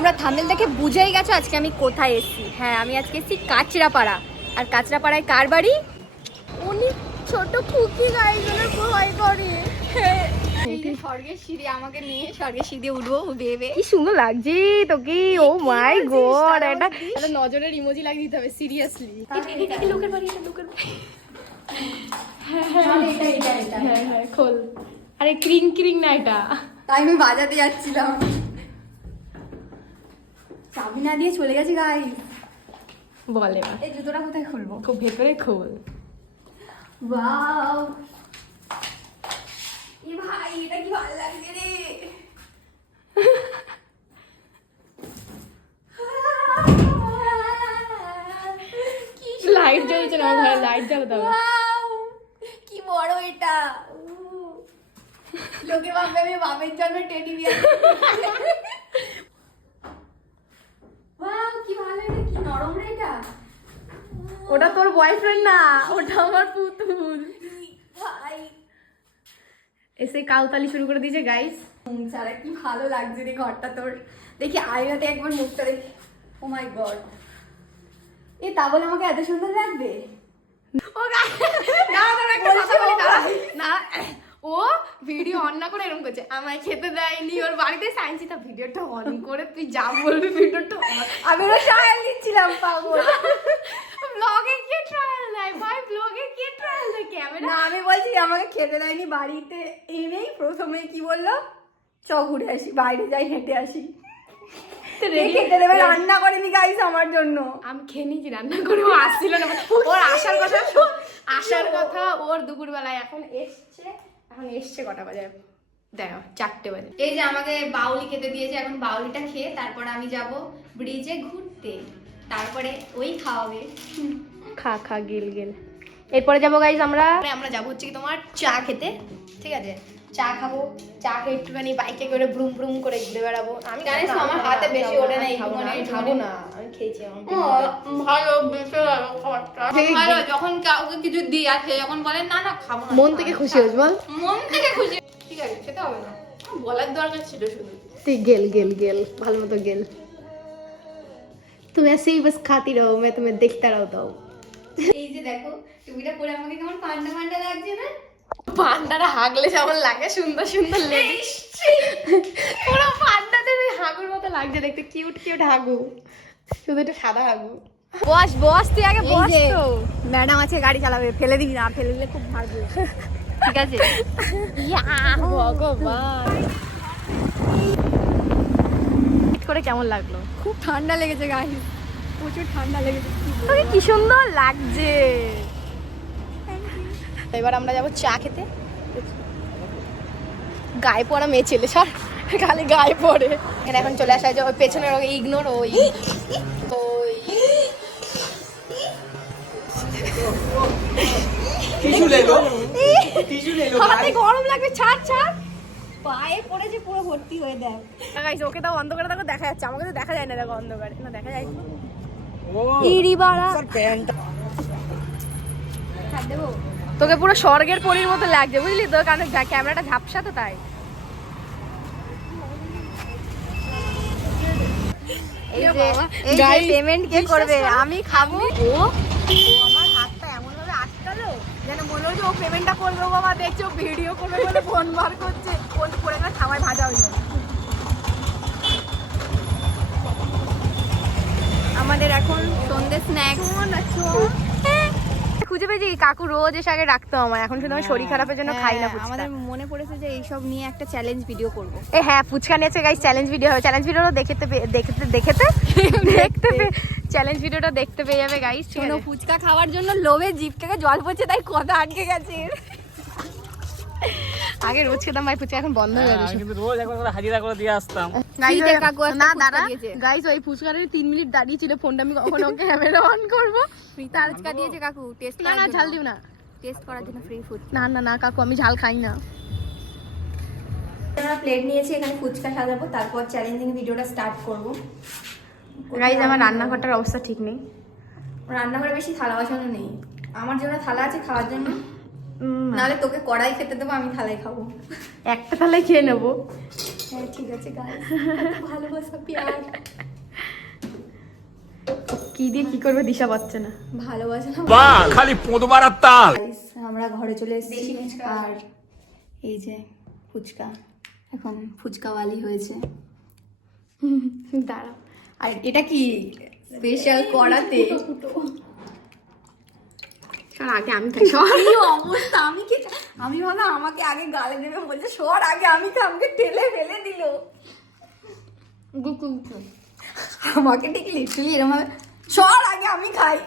তোমরা থামেল দেখে বুঝেই গেছো আজকে আমি কোথায় এসেছি। হ্যাঁ আমি আজকে এসেছি কাঁচরাপাড়া। আর কাঁচরাপাড়ায় কার বাড়ি? উনি ছোট খুকি গাইগুলো ভয় করে। এই যে স্বর্গের সিঁড়ি আমাকে নিয়ে স্বর্গের সিঁড়ি উঠবো ভেবে কি সুন্দর লাগছে তোকে ও মাই গড এটা একটা নজরের ইমোজি লাগিয়ে দিতে হবে সিরিয়াসলি লোকের বাড়ি? এটা লোকের বাড়ি। হ্যাঁ হ্যাঁ খোল। আরে ক্রিং ক্রিং না এটা। তাই আমি বাজাতে যাচ্ছিলাম। চাবি না দিয়ে চলে গেছে গাই বলে না এই জুতোটা কোথায় খুলবো? খুব ভেতরে খোল। ওয়াও এ ভাই এটা কি ভালো লাগছে রে? লাইট জ্বলছে না? ঘরে লাইট হবে Wow! কি বড় এটা। লোকে ভাববে আমি বাপের জন্য টেডি বিয়ার ওয়াও কি ভালো এটা কি নরম রে এটা ওটা তোর বয়ফ্রেন্ড না? ওটা আমার পুতুল। ভাই। এসে কাউতালি শুরু করে দিয়েছে গাইস ছাড়া কি ভালো লাগছে রে ঘরটা তোর। দেখি আয়নাতে একবার মুখটা দেখি। ও মাই গড এ তা বলে আমাকে এত সুন্দর লাগবে? ও না একটা কথা বলি। না ও ভিডিও অন না করে এরকম করছে। আমায় খেতে দেয়নি ওর বাড়িতে সাইন্সি তা ভিডিওটা অন করে তুই যা বলবি ভিডিওটা আমি ওরা ট্রায়াল দিচ্ছিলাম পাগল। ব্লগে কে ট্রায়াল দেয় ভাই ব্লগে কে ট্রায়াল দেয় ক্যামেরা না আমি বলছি আমাকে খেতে দেয়নি বাড়িতে এনেই প্রথমে কি বলল? চ ঘুরে আসি বাইরে যাই হেঁটে আসি। কে খেতে দেবে? রান্না করেনি গাইস আমার জন্য। আমি খেয়ে নিয়েছি রান্না করে ও আসছিল না। ওর আসার কথা আসার কথা ওর দুপুরবেলায়। এখন এসছে এখন এসছে কটা বাজে? দেখো চারটে বাজে। এই যে আমাকে বাউলি খেতে দিয়েছে এখন বাউলিটা খেয়ে তারপর আমি যাব ব্রিজে ঘুরতে। তারপরে ওই খাওয়াবে। খা খা গিল গিল। এরপরে যাব গাইজ আমরা। আমরা যাব হচ্ছে কি তোমার চা খেতে ঠিক আছে? চা খাব চা খেয়ে একটুখানি বাইকে করে ব্রুম ব্রুম করে ঘুরে বেড়াবো। আমি জানিস আমার হাতে বেশি ওঠে না, আমি খাব না আমি খেয়েছি ভালো বেশি ভালো যখন কাউকে কিছু দিই আর সে যখন বলে না না খাব না মন থেকে খুশি হস বল। মন থেকে খুশি। ঠিক আছে খেতে হবে না। বলার দরকার ছিল শুধু। তুই গেল গেল গেল ভালো মতো গেল। তুমি ऐसे ही बस खाती रहो मैं तुम्हें देखता रहता हूँ এই যে দেখো টুপিটা পরে আমাকে কেমন পান্ডা পান্ডা লাগছে না পান্ডারা হাগলে যেমন লাগে সুন্দর সুন্দর লেডিস পুরো পান্ডাদের ওই হাগুর মতো লাগছে দেখতে কিউট কিউট হাগু শুধু একটু সাদা হাগু বস বস তুই আগে এই বস যে, তো ম্যাডাম আছে গাড়ি চালাবে ফেলে দিবি না ফেলে দিলে খুব ভাগবে ঠিক আছে ভগবান করে কেমন লাগল? খুব ঠান্ডা লেগেছে গাই প্রচুর ঠান্ডা লেগেছে। তোকে কি সুন্দর লাগছে। এবার আমরা যাব চা খেতে। গায়ে পড়া মেয়ে ছেলে সার খালি গায়ে পড়ে। এখানে এখন চলে আসা যে ওই পেছনের ওই ইগনোর ওই। ওই গরম লাগবে ছাড় ছাড়। পায়ে পড়েছে পুরো ভর্তি হয়ে দেখ গাইস ওকে তাও অন্ধকারে দেখো দেখা যাচ্ছে আমাকে তো দেখা যায় না দেখো অন্ধকারে। না দেখা যায় তোকে পুরো স্বর্গের পরীর মতো লাগছে বুঝলি তো? কারণ ক্যামেরাটা ঝাপসা তো তাই। এই যে পেমেন্ট কে করবে? আমি খাব ও ও পেমেন্টটা করবে ও বাবা, দেখছ ভিডিও করবে বলে ফোন বার করছে। ফোন করে না খাবার ভাজা হয়ে যাবে। আমাদের এখন সন্ধ্যে স্ন্যাক্স খুঁজে পেয়েছি কাকু রোজ এসে আগে রাখতো আমার এখন শুধু আমি শরীর খারাপের জন্য খাই না হ্যাঁ, আমাদের মনে পড়েছে যে এইসব নিয়ে একটা চ্যালেঞ্জ ভিডিও করব। এ হ্যাঁ ফুচকা নিয়েছে গাই চ্যালেঞ্জ ভিডিও হবে। চ্যালেঞ্জ ভিডিওটা দেখতে দেখতে দেখতে? দেখতে। চ্যালেঞ্জ ভিডিওটা দেখতে পেয়ে যাবে গাইস ফুচকা খাওয়ার জন্য লোভে জিভ থেকে জল পড়ছে তাই কথা আটকে গেছে। আগে রোজ খেতাম ভাই ফুচকা এখন বন্ধ হয়ে আমি গেছে। কিন্তু রোজ একবার করে হাজিরা করে দিয়ে আসতাম। গাইস ফ্রিতে কাকু না দাঁড়া। দিয়েছে। ওই ফুচকাটা তিন মিনিট দাঁড়িয়ে ছিল ফোনটা আমি কখন ওকে ক্যামেরা অন করব। তার ফুচকা দিয়েছে কাকু টেস্ট না না ঝাল দিও না। টেস্ট করার জন্য ফ্রি ফুড না না না কাকু আমি ঝাল খাই না। আমরা প্লেট নিয়েছি এখানে ফুচকা সাজাবো তারপর চ্যালেঞ্জিং ভিডিওটা স্টার্ট করব। গাইস আমার রান্নাঘরটার অবস্থা ঠিক নেই। রান্নাঘরে বেশি থালা বাসনও নেই। আমার জন্য থালা আছে খাওয়ার জন্য নাহলে তোকে কড়াই খেতে দেবো আমি থালায় খাব। একটা থালায় খেয়ে নেব। হ্যাঁ ঠিক আছে ভালোবাসা পিয়ার। কি দিয়ে কি করবে দিশা পাচ্ছে না। ভালোবাসা। না বাহ খালি পোঁত মারার তাল আমরা ঘরে চলে এসেছি। আর এই যে ফুচকা এখন ফুচকাওয়ালি হয়েছে। দাঁড়াও। আর এটা কি স্পেশাল করাতে শোন আগে আমি খাই সর অবস্থা? আমি কি আমি ভাবলাম আমাকে আগে গালে দেবে বলছে সর আগে আমি তো আমাকে ঠেলে ফেলে দিল। আমাকে ঠিক লিটারালি এরকম ভাবে সর আগে আমি খাই।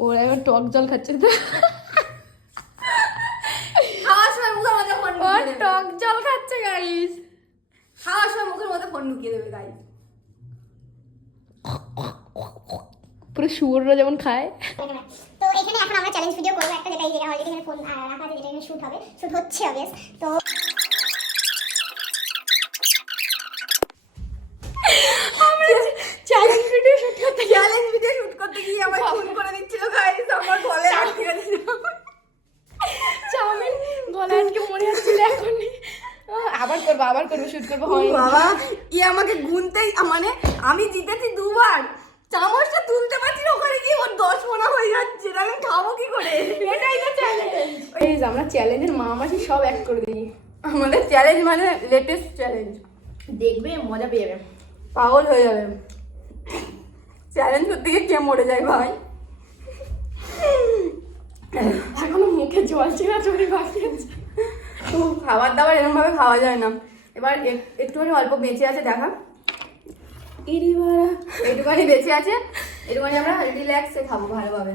ওরা এবার টক জল খাচ্ছে তো। খাওয়ার সময় মুখের মধ্যে ফোন টক জল খাচ্ছে গাইস খাওয়ার সময় মুখের মধ্যে ফোন ঢুকিয়ে দেবে গাই পুরো শুয়োররা যেমন খায়। তো এখানে এখন আমরা চ্যালেঞ্জ ভিডিও করব একটা যেটা এই অলরেডি এখানে ফোন রাখা আছে যেটা এখানে শুট হবে। শুট হচ্ছে অবভিয়াস তো চ্যালেঞ্জ ভিডিও শুট করতে চ্যালেঞ্জ ভিডিও শুট করতে গিয়ে আমার ফোন করে দিচ্ছিল গাইস আমার গলে আটকে চাউমিন গলা মনে আবার করব আবার করব শুট করব হয় বাবা ই আমাকে গুনতেই মানে আমি জিতেছি দুবার। চামচটা তুলতে পারছি না ওখানে গিয়ে ওর দশ মনে হয়ে যাচ্ছে আমি খাব কি করে? এটাই তো চ্যালেঞ্জ আমরা চ্যালেঞ্জের মা মাসি সব এক করে দিই। আমাদের চ্যালেঞ্জ মানে লেটেস্ট চ্যালেঞ্জ দেখবে মজা পেয়ে যাবে। পাগল হয়ে যাবে। চ্যালেঞ্জ করতে গিয়ে কে মরে যায় ভাই? এখনও মুখে জল চেরাচুরি বাকি আছে খাবার দাবার এরকম ভাবে খাওয়া যায় না। এবার এক- একটুখানি অল্প বেঁচে আছে দেখা। ইরি বাড়া। একটুখানি বেঁচে আছে একটুখানি আমরা রিল্যাক্সে খাব ভালোভাবে।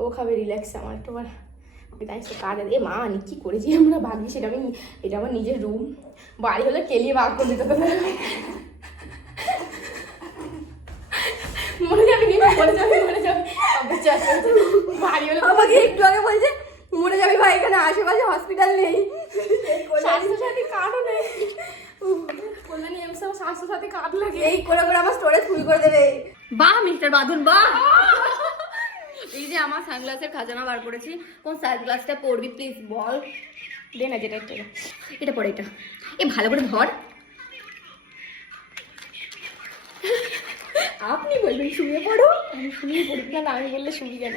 ও খাবে রিল্যাক্স আমার একটু বার তো কাজ এ মা আমি কি করেছি আমরা ভাবি সেটা আমি এটা আমার নিজের রুম বাড়ি হলে কেলিয়ে বাঘ করে দিতে মরে যাবি নি মরে যাবি মরে যাবি। বাড়ি হলে আমাকে একটু আগে বলছে মরে যাবি ভাই এখানে আশেপাশে হসপিটাল নেই। সাথী নেই কল্যাণী এমসে স্বাস্থ্য সাথী কার্ড লাগে এই করে করে আমার স্টোরেজ ফুল করে দেবে। বাহ মিস্টার বাঁধন বাহ। এই যে আমার সানগ্লাসের খাজানা বার করেছি। কোন সানগ্লাসটা পরবি প্লিজ বল। দে না যেটা একটা। এটা পরে এটা। এ ভালো করে ধর। আপনি বলবেন শুয়ে পড়ো। আমি শুয়ে পড়ি না না আমি বললে শুনি কেন?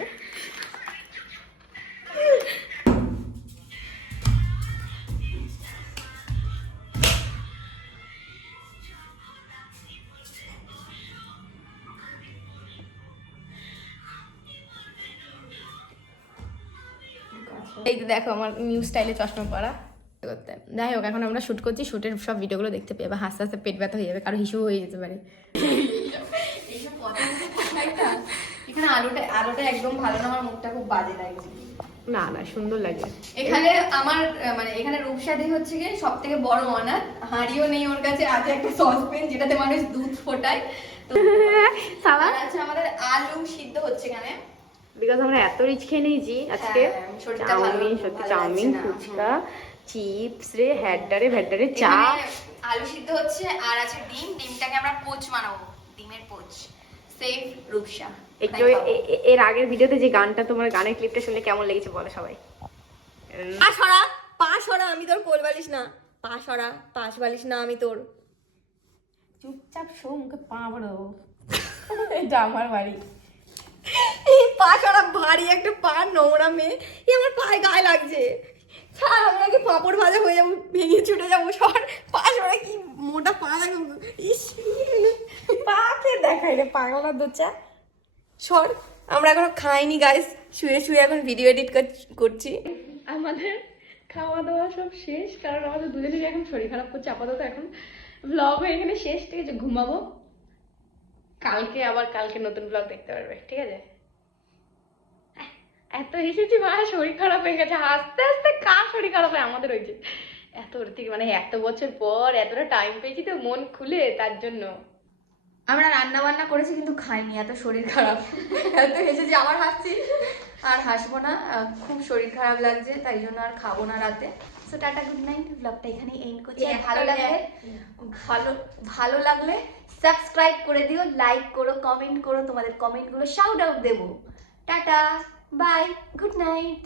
এই দেখো আমার নিউ স্টাইলে চশমা পরা। করতে যাই হোক এখন আমরা শুট করছি শুটের সব ভিডিওগুলো দেখতে পেয়ে বা হাসতে হাসতে পেট ব্যথা হয়ে যাবে কারও হিসু হয়ে যেতে পারে। এখানে আলোটা আলোটা একদম ভালো না আমার মুখটা খুব বাজে লাগছে। না না সুন্দর লাগে এখানে আমার মানে এখানে রূপসাদি হচ্ছে গিয়ে সব থেকে বড় অনার হাঁড়িও নেই ওর কাছে আছে একটা সসপেন যেটাতে মানুষ দুধ ফোটায়। তো আর আছে আমাদের আলু সিদ্ধ হচ্ছে এখানে। বিকজ আমরা এত রিচ খেয়ে নিয়েছি আজকে। হ্যাঁ, চাউমিন সত্যি চাউমিন ফুচকা চিপস রে হ্যাডারে ভ্যাডারে চা। আলু সিদ্ধ হচ্ছে আর আছে ডিম। ডিমটাকে আমরা পোচ বানাবো ডিমের পোচ। সেফ রূপসা। একটু এর আগের ভিডিওতে যে গানটা তোমার গানের ক্লিপটা শুনলে কেমন লেগেছে বলো সবাই। পা সরা পা সরা আমি তোর কোল বালিশ না। পা সরা পাশ বালিশ না আমি তোর। চুপচাপ শো মুখে পা ভরো এটা আমার বাড়ি। এই পা সরা ভারী একটা পা, নোংরা মেয়ে। এই আমার পায়ে গায়ে লাগছে। ছাড়, আমি আগে পাঁপড় ভাজা হয়ে যাব, ভেঙে ছুটে যাব, সর। পা সরা কি মোটা পা ইস পাকে দেখাই রে পাগলা দোচা? সর, আমরা এখনও খাইনি গাইস শুয়ে শুয়ে এখন ভিডিও এডিট করছি। আমাদের খাওয়া দাওয়া সব শেষ, কারণ আমাদের দুজনেরই এখন শরীর খারাপ করছে। আপাতত এখন ব্লগ এখানে শেষ, ঠিক আছে? ঘুমাবো। কালকে আবার কালকে নতুন ব্লগ দেখতে পারবে, ঠিক আছে? এত হেসেছি মা, শরীর খারাপ হয়ে গেছে, আস্তে আস্তে কার শরীর খারাপ হয় আমাদের ওই যে। এত থেকে মানে এত বছর পর এতটা টাইম পেয়েছি তো মন খুলে তার জন্য। আমরা রান্না বান্না করেছি কিন্তু খাইনি, এত শরীর খারাপ। এত হেসেছি, আবার হাসছি। আর হাসবো না খুব শরীর খারাপ লাগছে তাই জন্য আর খাব না রাতে। সো টাটা গুড নাইট ব্লগটা এখানে এন্ড করছি। ভালো লাগলে ভালো ভালো লাগলে সাবস্ক্রাইব করে দিও লাইক করো কমেন্ট করো তোমাদের কমেন্টগুলো শাউট আউট দেবো। Tata bye good night